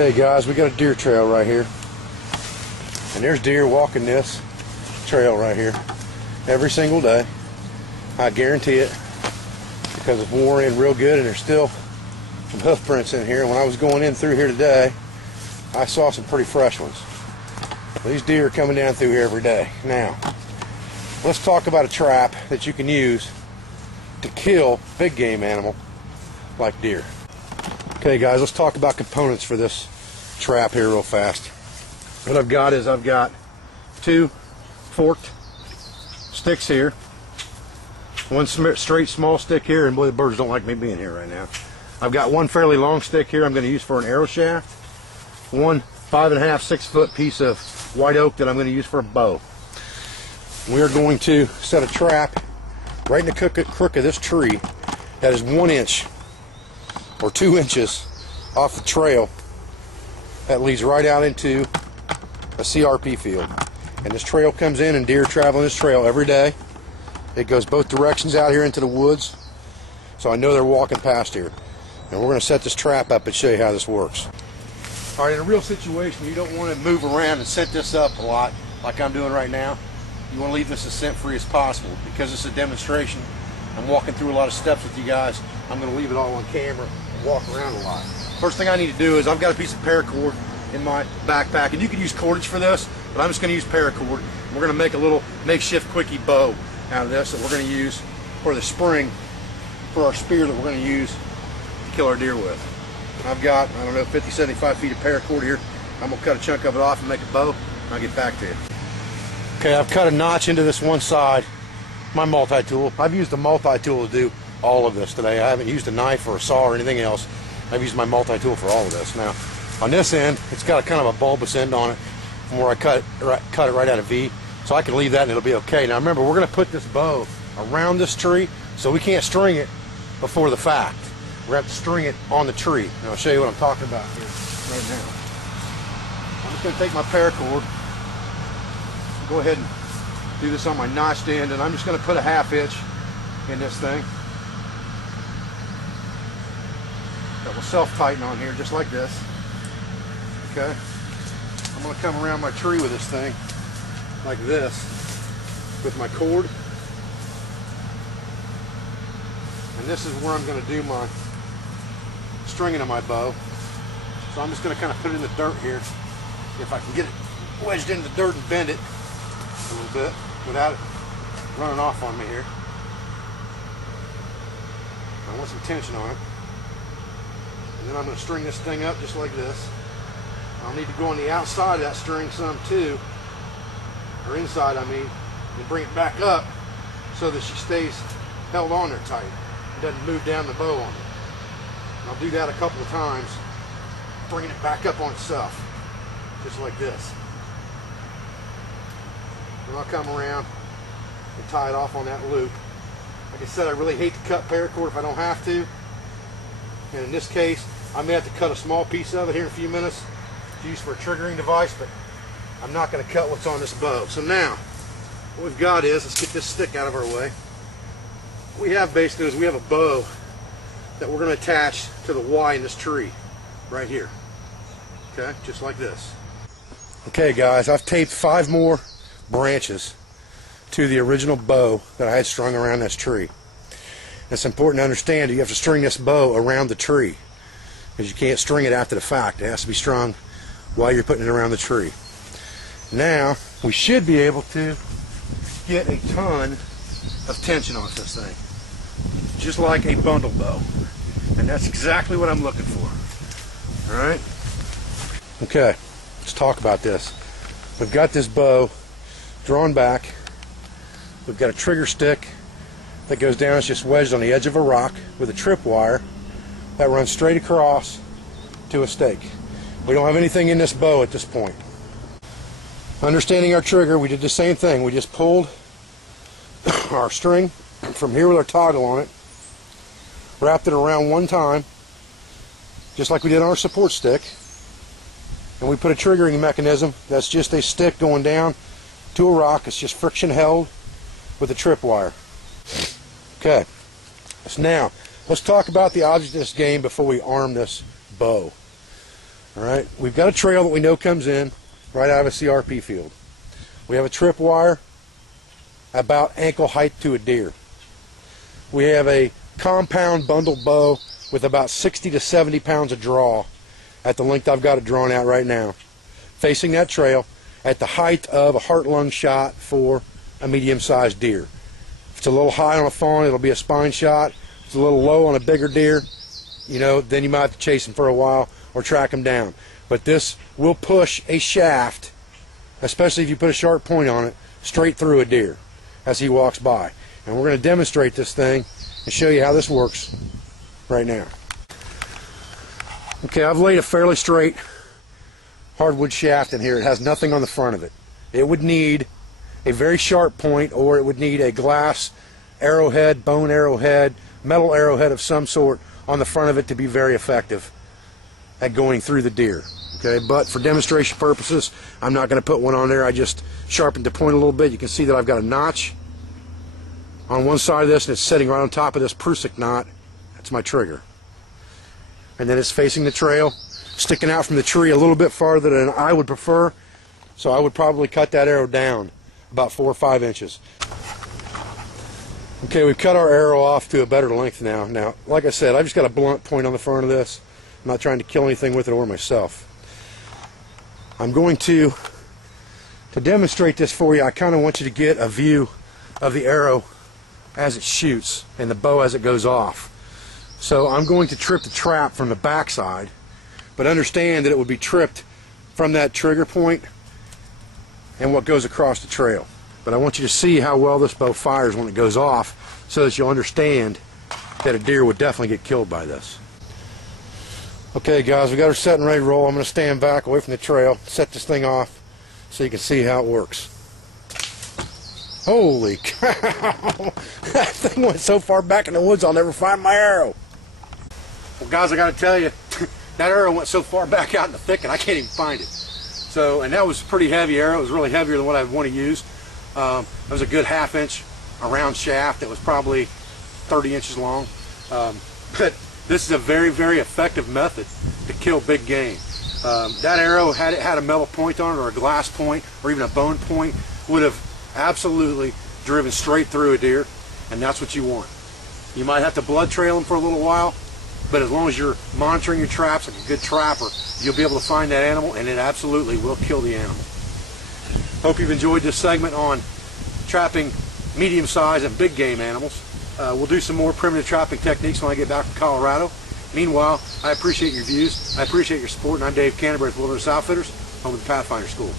Okay guys, we got a deer trail right here, and there's deer walking this trail right here every single day. I guarantee it, because it's worn in real good and there's still some hoof prints in here. And when I was going in through here today, I saw some pretty fresh ones. These deer are coming down through here every day. Now, let's talk about a trap that you can use to kill big game animal like deer. Okay guys, let's talk about components for this trap here real fast. What I've got is I've got two forked sticks here, one straight small stick here, and boy, the birds don't like me being here right now. I've got one fairly long stick here I'm going to use for an arrow shaft, one 5.5, 6 foot piece of white oak that I'm going to use for a bow. We are going to set a trap right in the crook of this tree that is 1 inch or 2 inches off the trail that leads right out into a CRP field. And this trail comes in, and deer travel this trail every day. It goes both directions out here into the woods, so I know they're walking past here. And we're going to set this trap up and show you how this works. Alright, in a real situation, you don't want to move around and set this up a lot like I'm doing right now. You want to leave this as scent free as possible. Because it's a demonstration, I'm walking through a lot of steps with you guys. I'm going to leave it all on camera and walk around a lot. First thing I need to do is I've got a piece of paracord in my backpack, and you can use cordage for this, but I'm just going to use paracord. We're going to make a little makeshift quickie bow out of this that we're going to use for the spring for our spear that we're going to use to kill our deer with. I've got, I don't know, 50, 75 feet of paracord here. I'm going to cut a chunk of it off and make a bow, and I'll get back to you. Okay, I've cut a notch into this one side, my multi-tool. I've used a multi-tool to do all of this today. I haven't used a knife or a saw or anything else. I've used my multi-tool for all of this. Now, on this end, it's got a kind of a bulbous end on it from where I cut it right out of V, so I can leave that and it'll be okay. Now remember, we're going to put this bow around this tree, so we can't string it before the fact. We're going to have to string it on the tree. And I'll show you what I'm talking about here right now. I'm just going to take my paracord, go ahead and do this on my notched end, and I'm just going to put a 1/2 inch in this thing. That will self-tighten on here just like this. Okay, I'm going to come around my tree with this thing like this with my cord, and this is where I'm going to do my stringing of my bow. So I'm just going to kind of put it in the dirt here, if I can get it wedged into the dirt and bend it a little bit without it running off on me here. I want some tension on it, and then I'm going to string this thing up just like this. I'll need to go on the outside of that string some too, or inside I mean, and bring it back up so that she stays held on there tight. It doesn't move down the bow on me. And I'll do that a couple of times, bringing it back up on itself, just like this. And I'll come around and tie it off on that loop. Like I said, I really hate to cut paracord if I don't have to. And in this case, I may have to cut a small piece of it here in a few minutes to use for a triggering device, but I'm not going to cut what's on this bow. So now, what we've got is, let's get this stick out of our way. What we have basically is we have a bow that we're going to attach to the Y in this tree, right here. Okay, just like this. Okay guys, I've taped 5 more branches to the original bow that I had strung around this tree. It's important to understand that you have to string this bow around the tree, because you can't string it after the fact. It has to be strung while you're putting it around the tree. Now we should be able to get a ton of tension off this thing, just like a bundle bow, and that's exactly what I'm looking for. Alright, okay, let's talk about this. We've got this bow drawn back. We've got a trigger stick that goes down. It's just wedged on the edge of a rock with a tripwire that runs straight across to a stake. We don't have anything in this bow at this point. Understanding our trigger, we did the same thing. We just pulled our string from here with our toggle on it, wrapped it around one time, just like we did on our support stick, and we put a triggering mechanism that's just a stick going down to a rock. It's just friction held with a tripwire. Okay, so now let's talk about the object of this game before we arm this bow. Alright, we've got a trail that we know comes in right out of a CRP field. We have a trip wire about ankle height to a deer. We have a compound bundled bow with about 60 to 70 pounds of draw at the length I've got it drawn out right now, facing that trail at the height of a heart-lung shot for a medium-sized deer. If it's a little high on a fawn, it'll be a spine shot. If it's a little low on a bigger deer, you know, then you might have to chase him for a while or track him down. But this will push a shaft, especially if you put a sharp point on it, straight through a deer as he walks by. And we're going to demonstrate this thing and show you how this works right now. Okay, I've laid a fairly straight hardwood shaft in here. It has nothing on the front of it. It would need a very sharp point, or it would need a glass arrowhead, bone arrowhead, metal arrowhead of some sort on the front of it to be very effective at going through the deer. Okay, but for demonstration purposes, I'm not going to put one on there. I just sharpened the point a little bit. You can see that I've got a notch on one side of this, and it's sitting right on top of this Prusik knot. That's my trigger. And then it's facing the trail, sticking out from the tree a little bit farther than I would prefer. So I would probably cut that arrow down about 4 or 5 inches. Okay, we've cut our arrow off to a better length now. Now, like I said, I've just got a blunt point on the front of this. I'm not trying to kill anything with it or myself. I'm going to demonstrate this for you. I kind of want you to get a view of the arrow as it shoots and the bow as it goes off. So I'm going to trip the trap from the backside, but understand that it would be tripped from that trigger point and what goes across the trail. But I want you to see how well this bow fires when it goes off, so that you'll understand that a deer would definitely get killed by this. Okay guys, we got her set and ready to roll. I'm going to stand back away from the trail, set this thing off so you can see how it works. Holy cow! That thing went so far back in the woods I'll never find my arrow. Well guys, I got to tell you, that arrow went so far back out in the thicket I can't even find it. So, and that was a pretty heavy arrow. It was really heavier than what I want to use. It was a good 1/2 inch around shaft that was probably 30 inches long. But this is a very, very effective method to kill big game. That arrow, had it had a metal point on it, or a glass point, or even a bone point, would have absolutely driven straight through a deer, and that's what you want. You might have to blood trail them for a little while, but as long as you're monitoring your traps like a good trapper, you'll be able to find that animal, and it absolutely will kill the animal. Hope you've enjoyed this segment on trapping medium-sized and big game animals. We'll do some more primitive trapping techniques when I get back from Colorado. Meanwhile, I appreciate your views, I appreciate your support, and I'm Dave Canterbury with Wilderness Outfitters, home of the Pathfinder School.